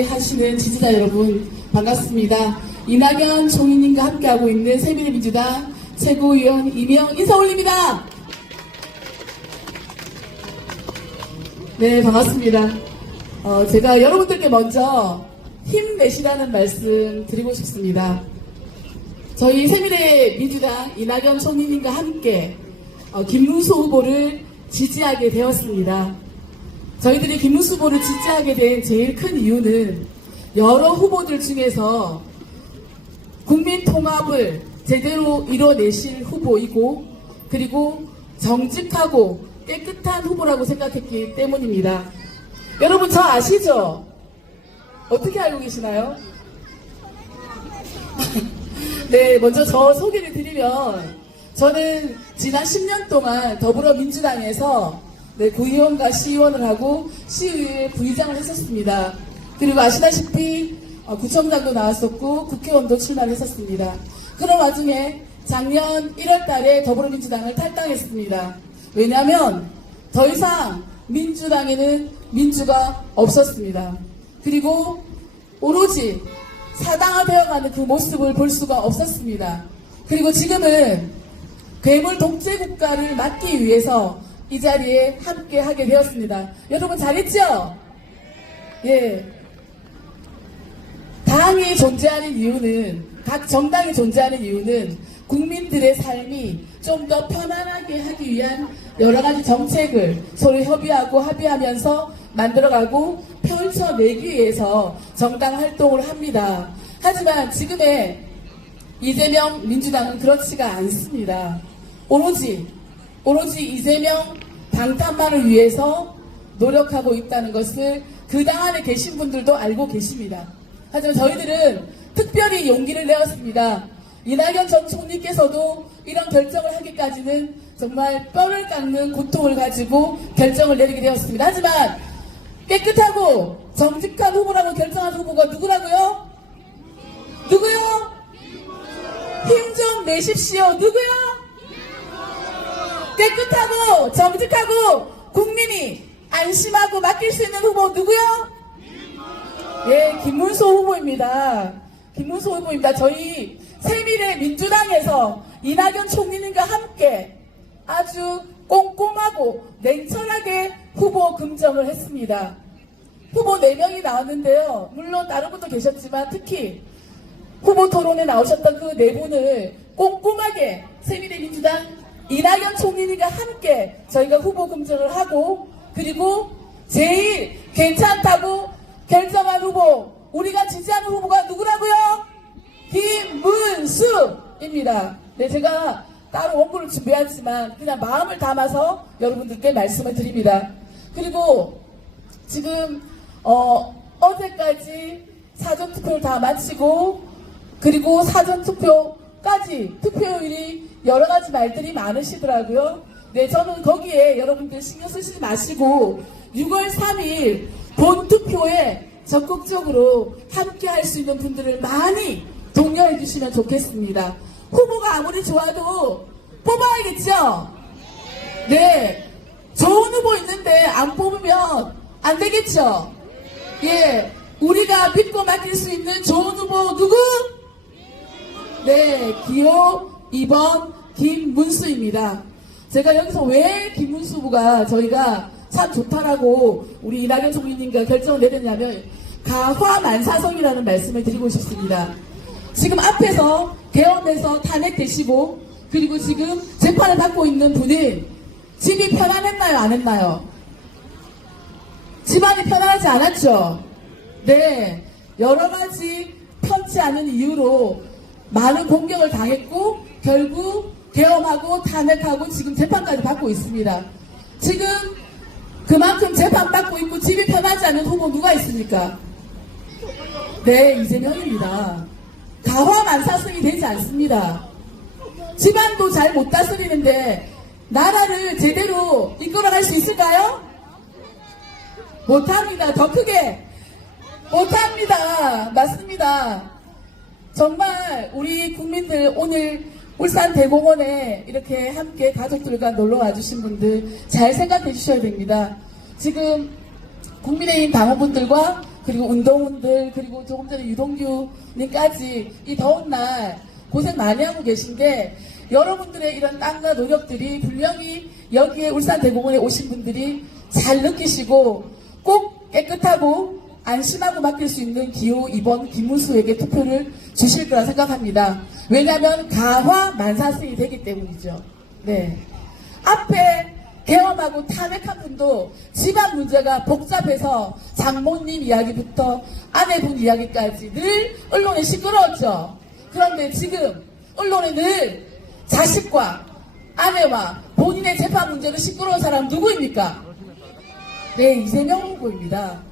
하시는 지지자 여러분 반갑습니다. 이낙연 총리님과 함께하고 있는 새미래민주당 최고위원 이미영 인사 올립니다. 네, 반갑습니다. 제가 여러분들께 먼저 힘내시라는 말씀 드리고 싶습니다. 저희 새미래민주당 이낙연 총리님과 함께 김문수 후보를 지지하게 되었습니다. 저희들이 김문수 후보를 지지하게 된 제일 큰 이유는 여러 후보들 중에서 국민 통합을 제대로 이뤄내실 후보이고 그리고 정직하고 깨끗한 후보라고 생각했기 때문입니다. 여러분 저 아시죠? 어떻게 알고 계시나요? 네, 먼저 저 소개를 드리면 저는 지난 10년 동안 더불어민주당에서 구의원과 시의원을 하고 시의회 부의장을 했었습니다. 그리고 아시다시피 구청장도 나왔었고 국회의원도 출마를 했었습니다. 그런 와중에 작년 1월 달에 더불어민주당을 탈당했습니다. 왜냐하면 더 이상 민주당에는 민주가 없었습니다. 그리고 오로지 사당화되어가는 그 모습을 볼 수가 없었습니다. 그리고 지금은 괴물 독재 국가를 막기 위해서 이 자리에 함께 하게 되었습니다. 여러분 잘했죠? 예. 당이 존재하는 이유는, 각 정당이 존재하는 이유는 국민들의 삶이 좀 더 편안하게 하기 위한 여러 가지 정책을 서로 협의하고 합의하면서 만들어가고 펼쳐내기 위해서 정당 활동을 합니다. 하지만 지금의 이재명 민주당은 그렇지가 않습니다. 오로지 이재명 방탄만을 위해서 노력하고 있다는 것을 그 당 안에 계신 분들도 알고 계십니다. 하지만 저희들은 특별히 용기를 내었습니다. 이낙연 전 총리께서도 이런 결정을 하기까지는 정말 뼈를 깎는 고통을 가지고 결정을 내리게 되었습니다. 하지만 깨끗하고 정직한 후보라고 결정한 후보가 누구라고요? 누구요? 힘 좀 내십시오. 누구요? 깨끗하고 정직하고 국민이 안심하고 맡길 수 있는 후보 누구요? 예, 김문수 후보입니다. 김문수 후보입니다. 저희 새미래민주당에서 이낙연 총리님과 함께 아주 꼼꼼하고 냉철하게 후보 금정을 했습니다. 후보 4명이 나왔는데요. 물론 다른 분도 계셨지만 특히 후보 토론에 나오셨던 그 4분을 꼼꼼하게 새미래민주당 이낙연 총리님과 함께 저희가 후보 금정을 하고 그리고 제일 괜찮다고 결정한 후보, 우리가 지지하는 후보가 누구라고요? 김문수입니다. 네, 제가 따로 원고를 준비하지만 그냥 마음을 담아서 여러분들께 말씀을 드립니다. 그리고 지금 어제까지 사전투표를 다 마치고 그리고 사전투표까지 투표율이 여러 가지 말들이 많으시더라고요. 네, 저는 거기에 여러분들 신경 쓰시지 마시고 6월 3일 본투표에 적극적으로 함께 할 수 있는 분들을 많이 독려해 주시면 좋겠습니다. 후보가 아무리 좋아도 뽑아야겠죠? 네. 좋은 후보 있는데 안 뽑으면 안 되겠죠? 예. 우리가 믿고 맡길 수 있는 좋은 후보 누구? 네. 기호 2번 김문수입니다. 제가 여기서 왜 김문수 후보가 저희가 참 좋다라고 우리 이낙연 총리님과 결정을 내렸냐면 가화만사성이라는 말씀을 드리고 싶습니다. 지금 앞에서 개헌돼서 탄핵되시고 그리고 지금 재판을 받고 있는 분은 집이 편안했나요? 안 했나요? 집안이 편안하지 않았죠? 네. 여러 가지 편치 않은 이유로 많은 공격을 당했고 결국 개헌하고 탄핵하고 지금 재판까지 받고 있습니다. 지금 그만큼 재판받고 있고 집이 편하지 않은 후보 누가 있습니까? 네, 이재명입니다. 가화만사성이 되지 않습니다. 집안도 잘 못 다스리는데 나라를 제대로 이끌어갈 수 있을까요? 못합니다. 더 크게 못합니다. 맞습니다. 정말 우리 국민들 오늘 울산 대공원에 이렇게 함께 가족들과 놀러 와주신 분들 잘 생각해 주셔야 됩니다. 지금 국민의힘 당원분들과 그리고 운동원들, 그리고 조금 전에 유동규님까지 이 더운 날 고생 많이 하고 계신데, 여러분들의 이런 땀과 노력들이 분명히 여기에 울산대공원에 오신 분들이 잘 느끼시고 꼭 깨끗하고 안심하고 맡길 수 있는 기호 2번 김문수에게 투표를 주실 거라 생각합니다. 왜냐하면 가화 만사승이 되기 때문이죠. 네. 앞에 계엄하고 탄핵한 분도 집안 문제가 복잡해서 장모님 이야기부터 아내분 이야기까지 늘 언론에 시끄러웠죠. 그런데 지금 언론에 늘 자식과 아내와 본인의 재판 문제로 시끄러운 사람 누구입니까? 네, 이재명 후보입니다.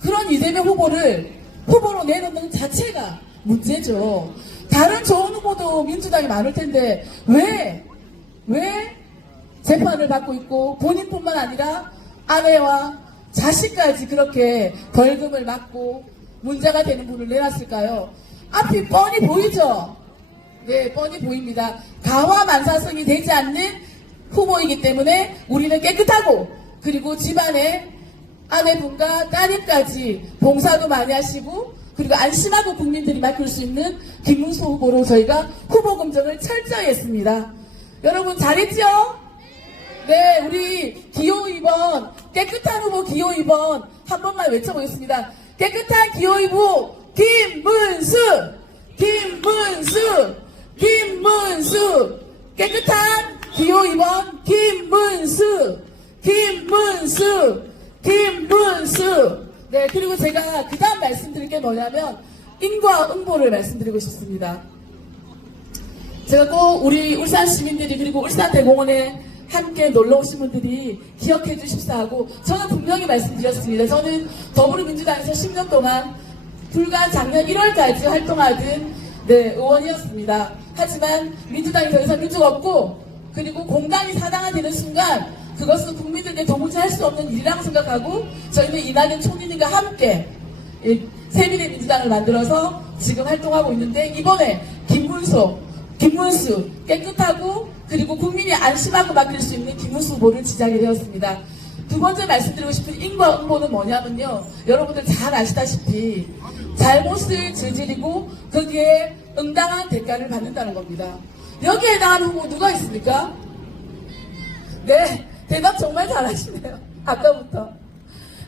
그런 이재명 후보를 후보로 내놓는 자체가 문제죠. 다른 좋은 후보도 민주당이 많을 텐데 왜 재판을 받고 있고 본인뿐만 아니라 아내와 자식까지 그렇게 벌금을 맞고 문제가 되는 분을 내놨을까요? 앞이 뻔히 보이죠? 네, 뻔히 보입니다. 가화 만사성이 되지 않는 후보이기 때문에 우리는 깨끗하고, 그리고 집안에 아내분과 따님까지 봉사도 많이 하시고, 그리고 안심하고 국민들이 맡길 수 있는 김문수 후보로 저희가 후보 검증을 철저히 했습니다. 여러분 잘했죠? 네, 우리 기호 2번 깨끗한 후보 기호 2번 한 번만 외쳐보겠습니다. 깨끗한 기호 2번 김문수, 김문수, 김문수. 깨끗한 기호 2번 김문수, 김문수, 김문수. 네, 그리고 제가 그 다음 말씀드릴 게 뭐냐면 인과응보를 말씀드리고 싶습니다. 제가 꼭 우리 울산 시민들이, 그리고 울산대공원에 함께 놀러 오신 분들이 기억해 주십사 하고, 저는 분명히 말씀드렸습니다. 저는 더불어민주당에서 10년 동안 불과 작년 1월까지 활동하던 의원이었습니다. 하지만 민주당이 더 이상 민주가 없고, 그리고 공당이 사당화되는 순간 그것은 국민들에게 도무지 할 수 없는 일이라고 생각하고, 저희는 이낙연 총리님과 함께 새미래민주당을 만들어서 지금 활동하고 있는데, 이번에 김문수 깨끗하고 그리고 국민이 안심하고 맡길 수 있는 김문수 후보를 지지하게 되었습니다. 두 번째 말씀드리고 싶은 인과응보는 뭐냐면요, 여러분들 잘 아시다시피 잘못을 저지르고 거기에 응당한 대가를 받는다는 겁니다. 여기에 해당하는 후보 누가 있습니까? 네, 대답 정말 잘하시네요. 아까부터.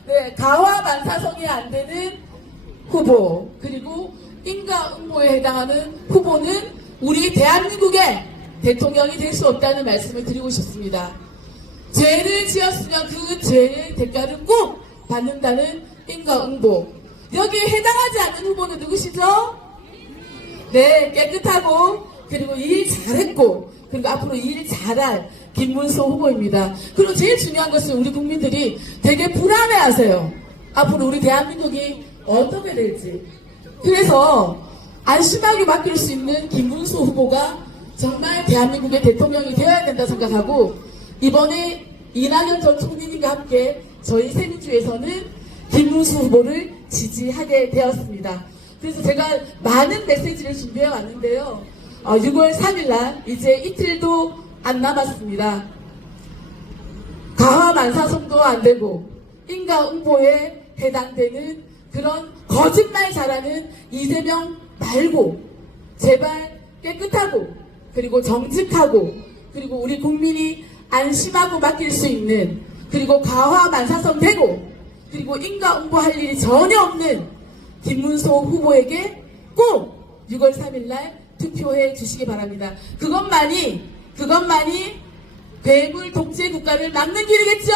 네, 가화 만사성이 안 되는 후보, 그리고 인과응보에 해당하는 후보는 우리 대한민국의 대통령이 될 수 없다는 말씀을 드리고 싶습니다. 죄를 지었으면 그 죄의 대가를 꼭 받는다는 인과응보. 여기에 해당하지 않는 후보는 누구시죠? 네, 깨끗하고 그리고 일 잘했고 그리고 앞으로 일 잘할 김문수 후보입니다. 그리고 제일 중요한 것은 우리 국민들이 되게 불안해하세요. 앞으로 우리 대한민국이 어떻게 될지. 그래서 안심하게 맡길 수 있는 김문수 후보가 정말 대한민국의 대통령이 되어야 된다 생각하고, 이번에 이낙연 전 총리님과 함께 저희 새민주에서는 김문수 후보를 지지하게 되었습니다. 그래서 제가 많은 메시지를 준비해 왔는데요. 6월 3일날 이제 이틀도 안 남았습니다. 가화 만사성도 안 되고 인과응보에 해당되는 그런 거짓말 잘하는 이재명 말고 제발 깨끗하고 그리고 정직하고 그리고 우리 국민이 안심하고 맡길 수 있는, 그리고 가화 만사성 되고 그리고 인과응보할 일이 전혀 없는 김문수 후보에게 꼭 6월 3일날 투표해 주시기 바랍니다. 그것만이 괴물 독재 국가를 막는 길이겠죠?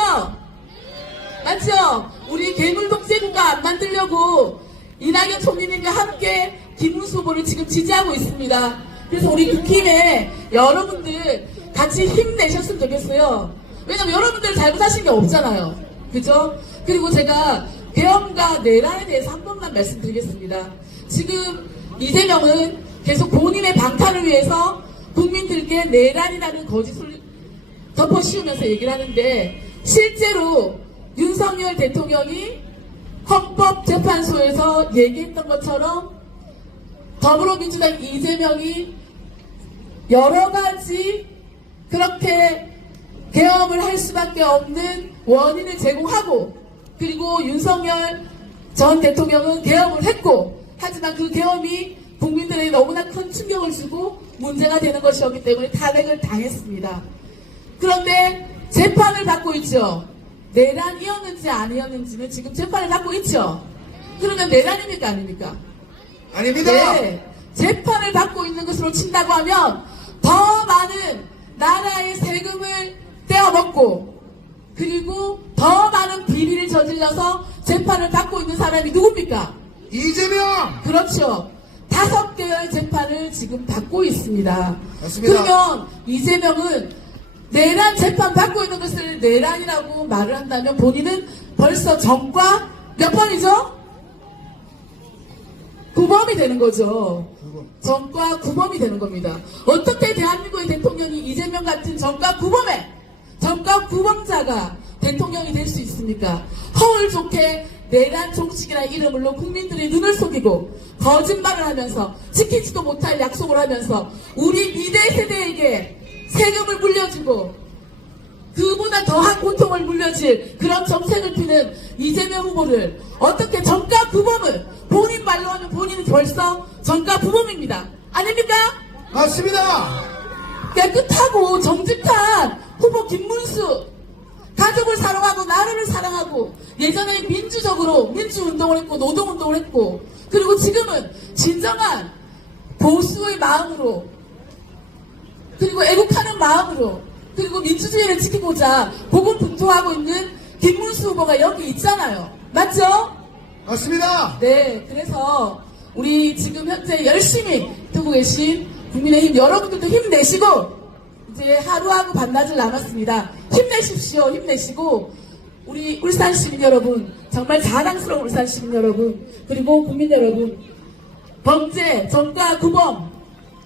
맞죠? 우리 괴물 독재 국가 안 만들려고 이낙연 총리님과 함께 김문수 후보를 지금 지지하고 있습니다. 그래서 우리 국힘에 여러분들 같이 힘내셨으면 좋겠어요. 왜냐면 여러분들 잘못하신 게 없잖아요. 그죠? 그리고 제가 계엄과 내란에 대해서 한 번만 말씀드리겠습니다. 지금 이재명은 계속 본인의 방탄을 위해서 국민들께 내란이라는 거짓을 덮어씌우면서 얘기를 하는데, 실제로 윤석열 대통령이 헌법재판소에서 얘기했던 것처럼 더불어민주당 이재명이 여러 가지 그렇게 계엄을 할 수밖에 없는 원인을 제공하고, 그리고 윤석열 전 대통령은 계엄을 했고, 하지만 그 계엄이 국민들에게 너무나 큰 충격을 주고 문제가 되는 것이었기 때문에 탄핵을 당했습니다. 그런데 재판을 받고 있죠. 내란이었는지 아니었는지는 지금 재판을 받고 있죠. 그러면 내란입니까 아닙니까? 아닙니다. 네, 재판을 받고 있는 것으로 친다고 하면 더 많은 나라의 세금을 떼어먹고 그리고 더 많은 비리를 저질러서 재판을 받고 있는 사람이 누굽니까? 이재명! 그렇죠. 5개의 재판을 지금 받고 있습니다. 맞습니다. 그러면 이재명은 내란 재판 받고 있는 것을 내란이라고 말을 한다면 본인은 벌써 정과 몇 번이죠? 9범이 되는 거죠. 정과 9범이 되는 겁니다. 어떻게 대한민국의 대통령이 이재명 같은 정과 9범자가 대통령이 될 수 있습니까? 허울 좋게 내란 종식이라는 이름으로 국민들의 눈을 속이고 거짓말을 하면서 지키지도 못할 약속을 하면서 우리 미래 세대에게 세금을 물려주고 그보다 더한 고통을 물려줄 그런 정책을 피는 이재명 후보를 어떻게 정가 부범을 본인 말로 하면 본인은 벌써 정가 부범입니다. 아닙니까? 맞습니다. 깨끗하고 정직한 후보 김문수, 가족을 사랑하고 나라를 사랑하고 예전에 민주적으로 민주운동을 했고 노동운동을 했고 그리고 지금은 진정한 보수의 마음으로 그리고 애국하는 마음으로 그리고 민주주의를 지키고자 고군분투하고 있는 김문수 후보가 여기 있잖아요. 맞죠? 맞습니다. 네, 그래서 우리 지금 현재 열심히 뜨고 계신 국민의힘 여러분들도 힘내시고 이제 하루하고 반나절 남았습니다. 힘내십시오. 힘내시고 우리 울산 시민 여러분, 정말 자랑스러운 울산 시민 여러분, 그리고 국민 여러분, 범죄, 정가, 구범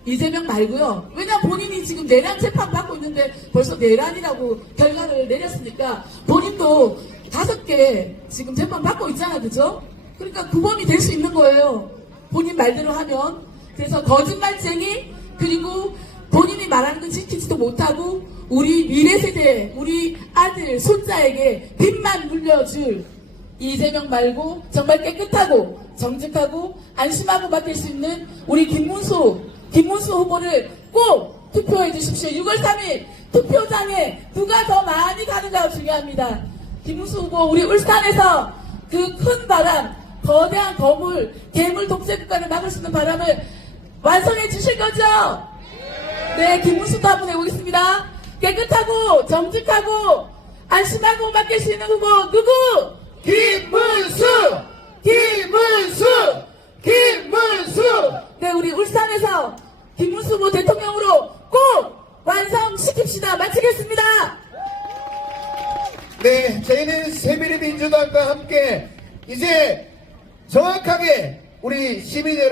이재명 말고요. 왜냐 본인이 지금 내란 재판 받고 있는데 벌써 내란이라고 결과를 내렸으니까 본인도 5개 지금 재판 받고 있잖아, 그죠? 그러니까 구범이 될 수 있는 거예요. 본인 말대로 하면. 그래서 거짓말쟁이 그리고 본인이 말하는 거 지키지도 못하고 우리 미래 세대, 우리 아들, 손자에게 빚만 물려줄 이재명 말고 정말 깨끗하고 정직하고 안심하고 맡길 수 있는 우리 김문수 후보를 꼭 투표해 주십시오. 6월 3일 투표장에 누가 더 많이 가는가가 중요합니다. 김문수 후보 우리 울산에서 그 큰 바람, 거대한 거물, 괴물 독재 국가를 막을 수 있는 바람을 완성해 주실 거죠? 네, 김문수도 한번 해보겠습니다. 깨끗하고 정직하고 안심하고 맡길 수 있는 후보 누구? 김문수! 김문수! 김문수! 네, 우리 울산에서 김문수 후보 대통령으로 꼭 완성시킵시다. 마치겠습니다. 네, 저희는 새누리민주당과 함께 이제 정확하게 우리 시민 여러분